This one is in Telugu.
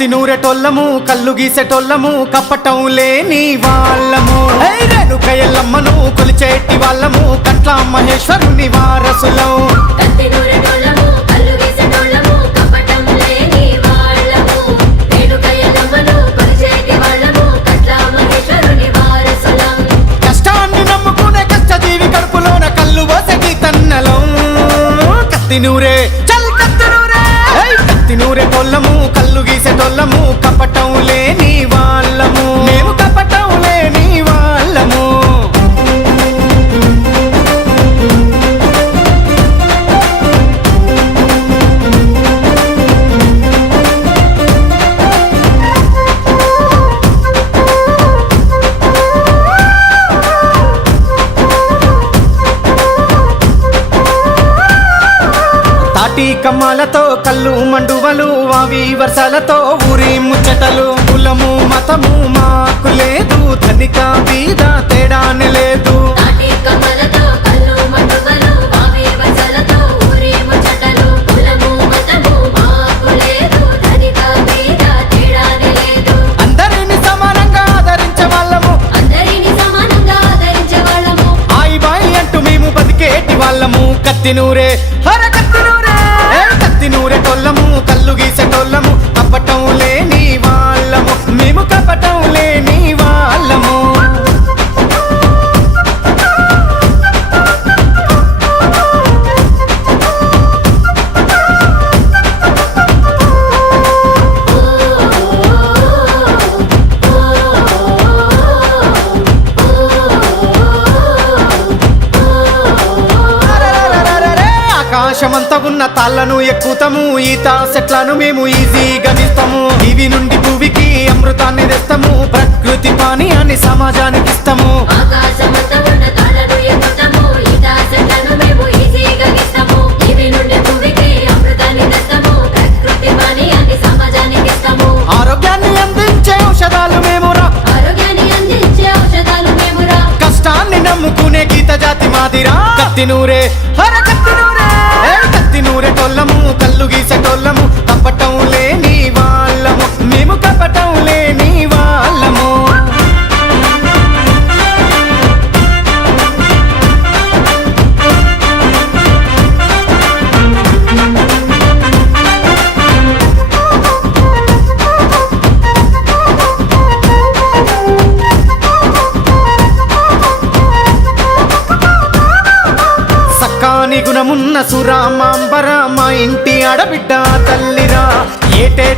కత్తి నూరెటోళ్ళము కళ్ళు గీసేటోళ్ళము కప్పటం లేని వాళ్ళము రేణుక ఎల్లమ్మను కొలిచేటి వాళ్ళము కట్ల మహేశ్వరుని వారసులం కష్టాన్ని నమ్ముకునే కష్టజీవి కడుపులోన కళ్ళు పోసకి తన్నలం కత్తి నూరే చల్ కత్తి నూరే కత్తి నూరెటోళ్ళము కళ్ళు గీసేటోళ్ళము కపటం లేని వాళ్ళము మేము కపటం లేని వాళ్ళము తాటి కమ్మాలతో కళ్ళు మండువలు అవి వర్షాలతో ఊరి ముచ్చటలు కులము మతము మాకు లేదు ధనిక బీద తేడానే లేదు అందరిని సమానంగా ఆదరించే వాళ్ళము ఆయి బాయి అంటూ మేము బతికేటి వాళ్ళము కత్తి నూరే హర కత్తి నూరే కత్తి నూరెటోళ్ళము కళ్ళు గీసేటోళ్ళము కపటం లేని వాళ్ళము మేము కపటం లేని వాళ్ళము ఆకాశమంతా ఉన్న తాళ్లను ఎక్కుతాము ఈత చెట్లను మేము ఈజీగా నిస్తాము ఇవి నుండి భూమికి అమృతాన్ని తెస్తాము ప్రకృతి పాని అని సమాజానికి ఇస్తాము ఆరోగ్యాన్ని అందించే ఔషధాలు మేమురా కష్టాన్ని నమ్ముకునే గీత జాతి మాదిరా కత్తి నూరే హర కత్తి నూరే కత్తి నూరెటోళ్ళము కళ్ళు గీసేటోళ్ళము కపటం లేని వాళ్ళము మేము కపటం లేని వాళ్ళము సక్కాని గుణమున్న సురామాంబర మా ఇంటి ఆడబిడ్డ తల్లిరా ఏటేట